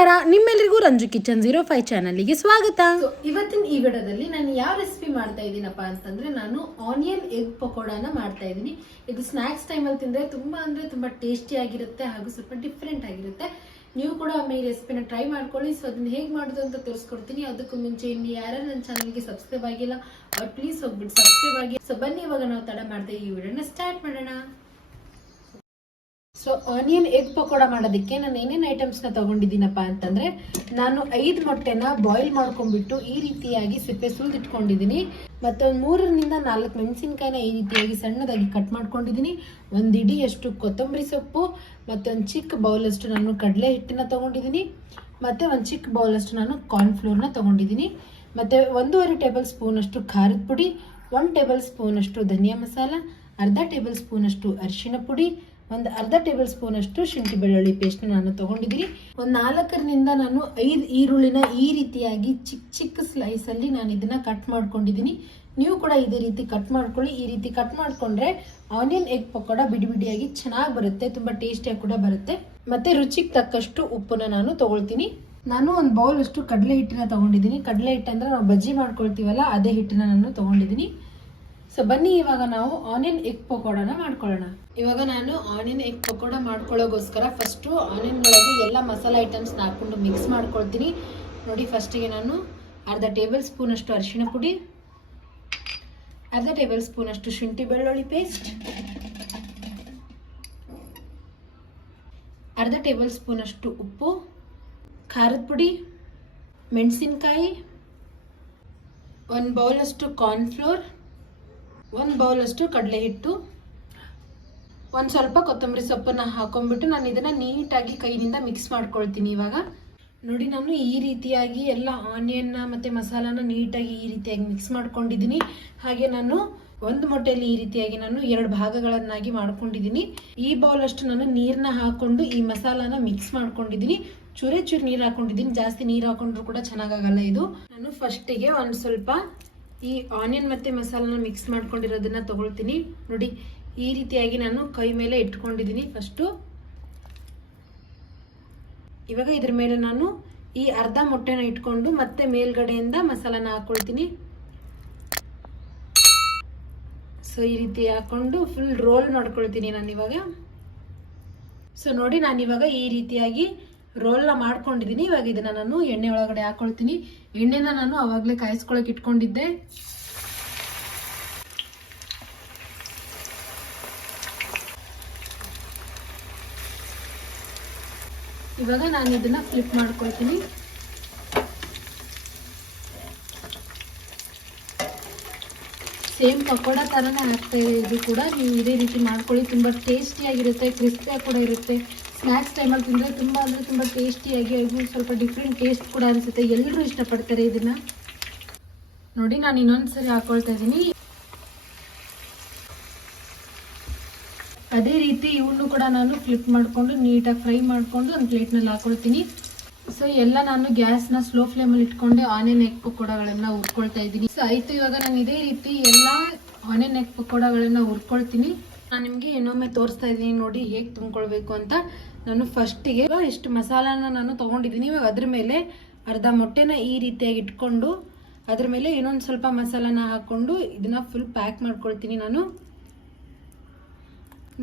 ನಮಸ್ಕಾರ, ನಿಮ್ಮೆಲ್ಲರಿಗೂ ರಂಜು ಕಿಚನ್ 05 ಚಾನಲ್ಗೆ ಸ್ವಾಗತ. ಇವತ್ತಿನ ಈ ವಿಡಿಯೋದಲ್ಲಿ ನಾನು ಯಾವ ರೆಸಿಪಿ ಮಾಡ್ತಾ ಇದ್ದೀನಪ್ಪ ಅಂತಂದ್ರೆ ನಾನು ಆನಿಯನ್ ಎಗ್ ಪಕೋಡಾನ ಮಾಡ್ತಾ ಇದ್ದೀನಿ. ಇದು ಸ್ನಾಕ್ಸ್ ಟೈಮಲ್ಲಿ ತಿಂದರೆ ತುಂಬಾ ಟೇಸ್ಟಿ ಆಗಿರುತ್ತೆ ಹಾಗೂ ಸ್ವಲ್ಪ ಡಿಫ್ರೆಂಟ್ ಆಗಿರುತ್ತೆ. ನೀವು ಕೂಡ ಒಮ್ಮೆ ಈ ರೆಸಿಪಿನ ಟ್ರೈ ಮಾಡ್ಕೊಳ್ಳಿ. ಸೊ ಅದನ್ನ ಹೇಗೆ ಮಾಡೋದು ಅಂತ ತೋರಿಸ್ಕೊಡ್ತೀನಿ. ಅದಕ್ಕೂ ಮುಂಚೆ ಇನ್ನು ಯಾರು ನನ್ನ ಚಾನಲ್ಗೆ ಸಬ್ಸ್ಕ್ರೈಬ್ ಆಗಿಲ್ಲ ಅವ್ರು ಪ್ಲೀಸ್ ಹೋಗ್ಬಿಟ್ಟು ಸಬ್ಸ್ಕ್ರೈಬ್ ಆಗಿ. ಸೊ ಬನ್ನಿ ಇವಾಗ ನಾವು ತಡ ಮಾಡದೆ ಈ ವಿಡಿಯೋನ ಸ್ಟಾರ್ಟ್ ಮಾಡೋಣ. ಸೊ ಆನಿಯನ್ ಎಗ್ ಪಕೋಡ ಮಾಡೋದಕ್ಕೆ ನಾನು ಏನೇನು ಐಟಮ್ಸ್ನ ತಗೊಂಡಿದ್ದೀನಪ್ಪ ಅಂತಂದ್ರೆ, ನಾನು 5 ಮೊಟ್ಟೆನ ಬಾಯ್ಲ್ ಮಾಡ್ಕೊಂಡ್ಬಿಟ್ಟು ಈ ರೀತಿಯಾಗಿ ಸಿಪ್ಪೆ ಸುಲಿದಿಟ್ಕೊಂಡಿದ್ದೀನಿ. ಮತ್ತೆ ಒಂದು 3ರಿಂದ 4 ಮೆಣಸಿನ್ಕಾಯಿನ ಈ ರೀತಿಯಾಗಿ ಸಣ್ಣದಾಗಿ ಕಟ್ ಮಾಡ್ಕೊಂಡಿದ್ದೀನಿ. ಒಂದು ಇಡಿಯಷ್ಟು ಕೊತ್ತಂಬರಿ ಸೊಪ್ಪು, ಮತ್ತೆ ಒಂದು ಚಿಕ್ಕ ಬೌಲಷ್ಟು ನಾನು ಕಡಲೆ ಹಿಟ್ಟನ್ನ ತಗೊಂಡಿದ್ದೀನಿ. ಮತ್ತೆ ಒಂದು ಚಿಕ್ಕ ಬೌಲಷ್ಟು ನಾನು ಕಾರ್ನ್ಫ್ಲೋರ್ನ ತಗೊಂಡಿದ್ದೀನಿ. ಮತ್ತೆ 1.5 ಟೇಬಲ್ ಸ್ಪೂನ್ ಅಷ್ಟು ಖಾರದ ಪುಡಿ, 1 ಟೇಬಲ್ ಸ್ಪೂನ್ ಅಷ್ಟು ಧನಿಯಾ ಮಸಾಲ, ಅರ್ಧ ಟೇಬಲ್ ಸ್ಪೂನ್ ಅಷ್ಟು ಅರಿಶಿಣ ಪುಡಿ, ಒಂದು ಅರ್ಧ ಟೇಬಲ್ ಸ್ಪೂನ್ ಅಷ್ಟು ಶುಂಠಿ ಬೆಳ್ಳುಳ್ಳಿ ಪೇಸ್ಟ್ ನಾನು ತಗೊಂಡಿದ್ದೀನಿ. ಒಂದು 4ರಿಂದ ನಾನು 5 ಈರುಳ್ಳಿನ ಈ ರೀತಿಯಾಗಿ ಚಿಕ್ಕ ಸ್ಲೈಸ್ ಅಲ್ಲಿ ನಾನು ಇದನ್ನ ಕಟ್ ಮಾಡ್ಕೊಂಡಿದ್ದೀನಿ. ನೀವು ಕೂಡ ಇದೇ ರೀತಿ ಕಟ್ ಮಾಡ್ಕೊಳ್ಳಿ. ಈ ರೀತಿ ಕಟ್ ಮಾಡ್ಕೊಂಡ್ರೆ ಆನಿಯನ್ ಎಗ್ ಪಕೋಡ ಬಿಡಿಯಾಗಿ ಚೆನ್ನಾಗಿ ಬರುತ್ತೆ, ತುಂಬಾ ಟೇಸ್ಟಿಯಾಗಿ ಕೂಡ ಬರುತ್ತೆ. ಮತ್ತೆ ರುಚಿಗೆ ತಕ್ಕಷ್ಟು ಉಪ್ಪನ್ನ ನಾನು ತಗೊಳ್ತೀನಿ. ನಾನು ಒಂದು ಬೌಲ್ ಅಷ್ಟು ಕಡಲೆ ಹಿಟ್ಟನ್ನ ತಗೊಂಡಿದ್ದೀನಿ. ಕಡಲೆ ಹಿಟ್ಟು ಅಂದ್ರೆ ನಾವು ಬಜ್ಜಿ ಮಾಡ್ಕೊಳ್ತೀವಲ್ಲ, ಅದೇ ಹಿಟ್ಟನ್ನ ನಾನು ತಗೊಂಡಿದ್ದೀನಿ. ಸೊ ಬನ್ನಿ ಇವಾಗ ನಾವು ಆನಿಯನ್ ಎಗ್ ಪಕೋಡನ ಮಾಡ್ಕೊಳ್ಳೋಣ. ಇವಾಗ ನಾನು ಆನಿಯನ್ ಎಗ್ ಪಕೋಡ ಮಾಡ್ಕೊಳ್ಳೋಗೋಸ್ಕರ ಫಸ್ಟು ಆನಿಯನ್ ಒಳಗೆ ಎಲ್ಲ ಮಸಾಲೆ ಐಟಮ್ಸ್ನ ಹಾಕೊಂಡು ಮಿಕ್ಸ್ ಮಾಡ್ಕೊಳ್ತೀನಿ. ನೋಡಿ, ಫಸ್ಟಿಗೆ ನಾನು ಅರ್ಧ ಟೇಬಲ್ ಸ್ಪೂನ್ ಅಷ್ಟು ಅರಿಶಿಣ ಪುಡಿ, ಅರ್ಧ ಟೇಬಲ್ ಸ್ಪೂನ್ ಅಷ್ಟು ಶುಂಠಿ ಬೆಳ್ಳುಳ್ಳಿ ಪೇಸ್ಟ್, ಅರ್ಧ ಟೇಬಲ್ ಸ್ಪೂನ್ ಅಷ್ಟು ಉಪ್ಪು, ಖಾರದ ಪುಡಿ, ಮೆಣಸಿನ್ಕಾಯಿ, 1 ಬೌಲ್ ಅಷ್ಟು ಕಾರ್ನ್ಫ್ಲೋರ್, 1 ಬೌಲ್ ಅಷ್ಟು ಕಡಲೆ ಹಿಟ್ಟು, ಒಂದು ಸ್ವಲ್ಪ ಕೊತ್ತಂಬರಿ ಸೊಪ್ಪನ್ನ ಹಾಕೊಂಡ್ಬಿಟ್ಟು ನಾನು ಇದನ್ನ ನೀಟಾಗಿ ಕೈಯಿಂದ ಮಿಕ್ಸ್ ಮಾಡ್ಕೊಳ್ತೀನಿ. ಇವಾಗ ನೋಡಿ, ನಾನು ಈ ರೀತಿಯಾಗಿ ಎಲ್ಲ ಆನಿಯನ್ನ ಮತ್ತೆ ಮಸಾಲಾನ ನೀಟಾಗಿ ಈ ರೀತಿಯಾಗಿ ಮಿಕ್ಸ್ ಮಾಡ್ಕೊಂಡಿದ್ದೀನಿ. ಹಾಗೆ ನಾನು ಒಂದು ಮೊಟ್ಟೆಯಲ್ಲಿ ಈ ರೀತಿಯಾಗಿ ನಾನು 2 ಭಾಗಗಳನ್ನಾಗಿ ಮಾಡ್ಕೊಂಡಿದ್ದೀನಿ. ಈ ಬೌಲ್ ಅಷ್ಟು ನಾನು ನೀರನ್ನ ಹಾಕೊಂಡು ಈ ಮಸಾಲಾನ ಮಿಕ್ಸ್ ಮಾಡ್ಕೊಂಡಿದ್ದೀನಿ. ಚೂರೇ ನೀರು ಹಾಕೊಂಡಿದ್ದೀನಿ, ಜಾಸ್ತಿ ನೀರು ಹಾಕೊಂಡ್ರು ಕೂಡ ಚೆನ್ನಾಗಾಗಲ್ಲ ಇದು. ನಾನು ಫಸ್ಟಿಗೆ ಒಂದು ಸ್ವಲ್ಪ ಈ ಆನಿಯನ್ ಮತ್ತೆ ಮಸಾಲಾನ ಮಿಕ್ಸ್ ಮಾಡ್ಕೊಂಡಿರೋದನ್ನ ತಗೊಳ್ತೀನಿ. ನೋಡಿ, ಈ ರೀತಿಯಾಗಿ ನಾನು ಕೈ ಮೇಲೆ ಇಟ್ಕೊಂಡಿದ್ದೀನಿ ಫಸ್ಟು. ಇವಾಗ ಇದ್ರ ಮೇಲೆ ನಾನು ಈ ಅರ್ಧ ಮೊಟ್ಟೆನ ಇಟ್ಕೊಂಡು ಮತ್ತೆ ಮೇಲ್ಗಡೆಯಿಂದ ಮಸಾಲಾನ ಹಾಕೊಳ್ತೀನಿ. ಸೊ ಈ ರೀತಿ ಹಾಕೊಂಡು ಫುಲ್ ರೋಲ್ ಮಾಡ್ಕೊಳ್ತೀನಿ ನಾನು ಇವಾಗ. ಸೊ ನೋಡಿ, ನಾನಿವಾಗ ಈ ರೀತಿಯಾಗಿ ರೋಲ್ನ ಮಾಡ್ಕೊಂಡಿದ್ದೀನಿ. ಇವಾಗ ಇದನ್ನ ನಾನು ಎಣ್ಣೆ ಒಳಗಡೆ ಹಾಕೊಳ್ತೀನಿ. ಎಣ್ಣೆನ ನಾನು ಅವಾಗಲೇ ಕಾಯಿಸ್ಕೊಳಕ್ಕೆ ಇಟ್ಕೊಂಡಿದ್ದೆ. ಇವಾಗ ನಾನು ಇದನ್ನ ಫ್ಲಿಪ್ ಮಾಡ್ಕೊಳ್ತೀನಿ. ಸೇಮ್ ಪಕೋಡ ಥರನೇ ಆಗ್ತಾ ಇದೆ ಇದು ಕೂಡ. ನೀವು ಇದೇ ರೀತಿ ಮಾಡ್ಕೊಳ್ಳಿ, ತುಂಬ ಟೇಸ್ಟಿಯಾಗಿರುತ್ತೆ, ಕ್ರಿಸ್ಪಿಯಾಗಿ ಕೂಡ ಇರುತ್ತೆ. ಸ್ನ್ಯಾಕ್ಸ್ ಟೈಮಲ್ಲಿ ತಿಂದರೆ ತುಂಬ ಟೇಸ್ಟಿಯಾಗಿ, ಇದು ಸ್ವಲ್ಪ ಡಿಫ್ರೆಂಟ್ ಟೇಸ್ಟ್ ಕೂಡ ಅನಿಸುತ್ತೆ. ಎಲ್ಲರೂ ಇಷ್ಟಪಡ್ತಾರೆ ಇದನ್ನು. ನೋಡಿ, ನಾನು ಇನ್ನೊಂದು ಸರಿ ಹಾಕೊಳ್ತಾ ಇದ್ದೀನಿ. ಅದೇ ರೀತಿ ಇವನ್ನು ಕೂಡ ನಾನು ಫ್ಲಿಪ್ ಮಾಡಿಕೊಂಡು ನೀಟಾಗಿ ಫ್ರೈ ಮಾಡಿಕೊಂಡು ಒಂದು ಪ್ಲೇಟ್ನಲ್ಲಿ ಹಾಕೊಳ್ತೀನಿ. ಸೊ ಎಲ್ಲ ನಾನು ಗ್ಯಾಸ್ನ ಸ್ಲೋ ಫ್ಲೇಮಲ್ಲಿ ಇಟ್ಕೊಂಡು ಆನಿಯನ್ ಎಗ್ ಪಕೋಡಗಳನ್ನು ಹುರ್ಕೊಳ್ತಾ ಇದ್ದೀನಿ. ಸೊ ಆಯಿತು, ಇವಾಗ ನಾನು ಇದೇ ರೀತಿ ಎಲ್ಲ ಆನಿಯನ್ ಎಗ್ ಪಕೋಡಗಳನ್ನು ಹುರ್ಕೊಳ್ತೀನಿ. ನಾನು ನಿಮಗೆ ಇನ್ನೊಮ್ಮೆ ತೋರಿಸ್ತಾ ಇದ್ದೀನಿ ನೋಡಿ ಹೇಗೆ ತುಂಬ್ಕೊಳ್ಬೇಕು ಅಂತ. ನಾನು ಫಸ್ಟಿಗೆ ಎಷ್ಟು ಮಸಾಲಾನ ನಾನು ತೊಗೊಂಡಿದ್ದೀನಿ. ಇವಾಗ ಅದ್ರ ಮೇಲೆ ಅರ್ಧ ಮೊಟ್ಟೆನ ಈ ರೀತಿಯಾಗಿ ಇಟ್ಕೊಂಡು ಅದ್ರ ಮೇಲೆ ಇನ್ನೊಂದು ಸ್ವಲ್ಪ ಮಸಾಲಾನ ಹಾಕ್ಕೊಂಡು ಇದನ್ನ ಫುಲ್ ಪ್ಯಾಕ್ ಮಾಡ್ಕೊಳ್ತೀನಿ ನಾನು.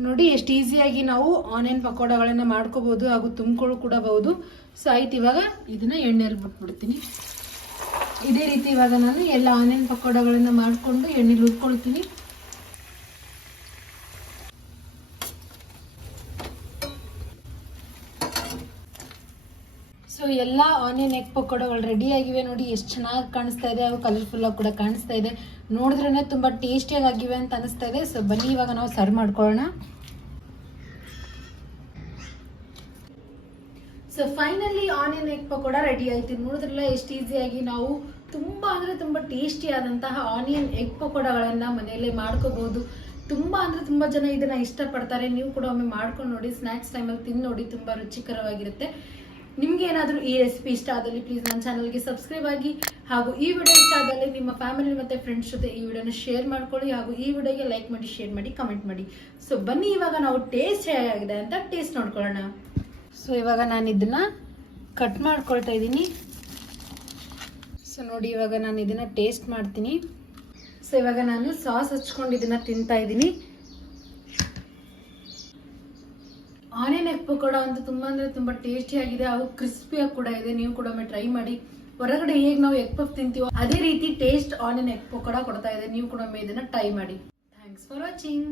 ನೋಡಿ, ಎಷ್ಟು ಈಸಿಯಾಗಿ ನಾವು ಆನಿಯನ್ ಪಕೋಡಗಳನ್ನು ಮಾಡ್ಕೋಬಹುದು ಹಾಗೂ ತುಂಬ್ಕೊಳ್ಳೋ ಕೂಡ ಬಹುದು. ಸೊ ಆಯ್ತು, ಇವಾಗ ಇದನ್ನ ಎಣ್ಣೆಯಲ್ಲಿ ಬಿಟ್ಬಿಡ್ತೀನಿ. ಇದೇ ರೀತಿ ಇವಾಗ ನಾನು ಎಲ್ಲ ಆನಿಯನ್ ಪಕೋಡಗಳನ್ನು ಮಾಡಿಕೊಂಡು ಎಣ್ಣೆಲಿ ಹುರ್ಕೊಳ್ತೀನಿ. ಸೊ ಎಲ್ಲ ಆನಿಯನ್ ಎಗ್ ಪಕೋಡಗಳು ರೆಡಿ ಆಗಿವೆ. ನೋಡಿ ಎಷ್ಟು ಚೆನ್ನಾಗಿ ಕಾಣಿಸ್ತಾ ಇದೆ, ಹಾಗೂ ಕಲರ್ಫುಲ್ ಆಗಿ ಕೂಡ ಕಾಣಿಸ್ತಾ ಇದೆ. ನೋಡಿದ್ರೇ ತುಂಬಾ ಟೇಸ್ಟಿಯಾಗಿ ಆಗಿವೆ ಅಂತ ಅನಿಸ್ತಾ ಇದೆ. ಸೊ ಬನ್ನಿ ಇವಾಗ ನಾವು ಸರ್ವ್ ಮಾಡ್ಕೊಳ್ಳೋಣ. So finally onion egg pakoda ready ಆಯ್ತು. ನೋಡಿದ್ರಲ್ಲ ಎಷ್ಟು ಈಸಿಯಾಗಿ ನಾವು ತುಂಬಾ ಟೇಸ್ಟಿ ಆದಂತಹ ಆನಿಯನ್ ಎಗ್ ಪಕೋಡಗಳನ್ನ ಮನೆಯಲ್ಲೇ ಮಾಡ್ಕೋಬಹುದು. ತುಂಬಾ ಜನ ಇದನ್ನ ಇಷ್ಟಪಡ್ತಾರೆ. ನೀವು ಕೂಡ ಒಮ್ಮೆ ಮಾಡ್ಕೊಂಡು ನೋಡಿ, ಸ್ನ್ಯಾಕ್ಸ್ ಟೈಮಲ್ಲಿ ತಿಂದು ನೋಡಿ, ತುಂಬಾ ರುಚಿಕರವಾಗಿರುತ್ತೆ. ನಿಮ್ಗೆ ಏನಾದರೂ ಈ ರೆಸಿಪಿ ಇಷ್ಟ ಆದಲ್ಲಿ ಪ್ಲೀಸ್ ನನ್ನ ಚಾನಲ್ಗೆ ಸಬ್ಸ್ಕ್ರೈಬ್ ಆಗಿ, ಹಾಗೂ ಈ ವಿಡಿಯೋ ಇಷ್ಟ ಆದಲ್ಲಿ ನಿಮ್ಮ ಫ್ಯಾಮಿಲಿ ಮತ್ತೆ ಫ್ರೆಂಡ್ಸ್ ಜೊತೆ ಈ ವಿಡಿಯೋನ ಶೇರ್ ಮಾಡ್ಕೊಳ್ಳಿ, ಹಾಗೂ ಈ ವಿಡಿಯೋಗೆ ಲೈಕ್ ಮಾಡಿ, ಶೇರ್ ಮಾಡಿ, ಕಮೆಂಟ್ ಮಾಡಿ. ಸೊ ಬನ್ನಿ ಇವಾಗ ನಾವು ಟೇಸ್ಟ್ ಹೇಗಾಗಿದೆ ಅಂತ ಟೇಸ್ಟ್ ನೋಡ್ಕೊಳ್ಳೋಣ. ಸೊ ಇವಾಗ ನಾನು ಇದನ್ನ ಕಟ್ ಮಾಡ್ಕೊಳ್ತಾ ಇದ್ದೀನಿ. ಸೊ ನೋಡಿ ಇವಾಗ ನಾನು ಇದನ್ನ ಟೇಸ್ಟ್ ಮಾಡ್ತೀನಿ. ಸೊ ಇವಾಗ ನಾನು ಸಾಸ್ ಹಚ್ಕೊಂಡು ಇದನ್ನ ತಿಂತಾ ಇದ್ದೀನಿ. ಆನಿಯನ್ ಎಗ್ ಪಕೋಡ ಅಂತ ತುಂಬಾ ಅಂದ್ರೆ ತುಂಬಾ ಟೇಸ್ಟಿ ಆಗಿದೆ, ಹಾಗೂ ಕ್ರಿಸ್ಪಿಯಾಗಿ ಕೂಡ ಇದೆ. ನೀವು ಕೂಡ ಒಮ್ಮೆ ಟ್ರೈ ಮಾಡಿ. ಹೊರಗಡೆ ಹೇಗೆ ನಾವು ಎಗ್ ಪಫ್ ತಿಂತೀವೋ ಅದೇ ರೀತಿ ಟೇಸ್ಟ್ ಆನಿಯನ್ ಎಗ್ ಪಕೋಡ ಕೊಡ್ತಾ ಇದೆ. ನೀವು ಕೂಡ ಒಮ್ಮೆ ಇದನ್ನ ಟ್ರೈ ಮಾಡಿ. Thanks for watching.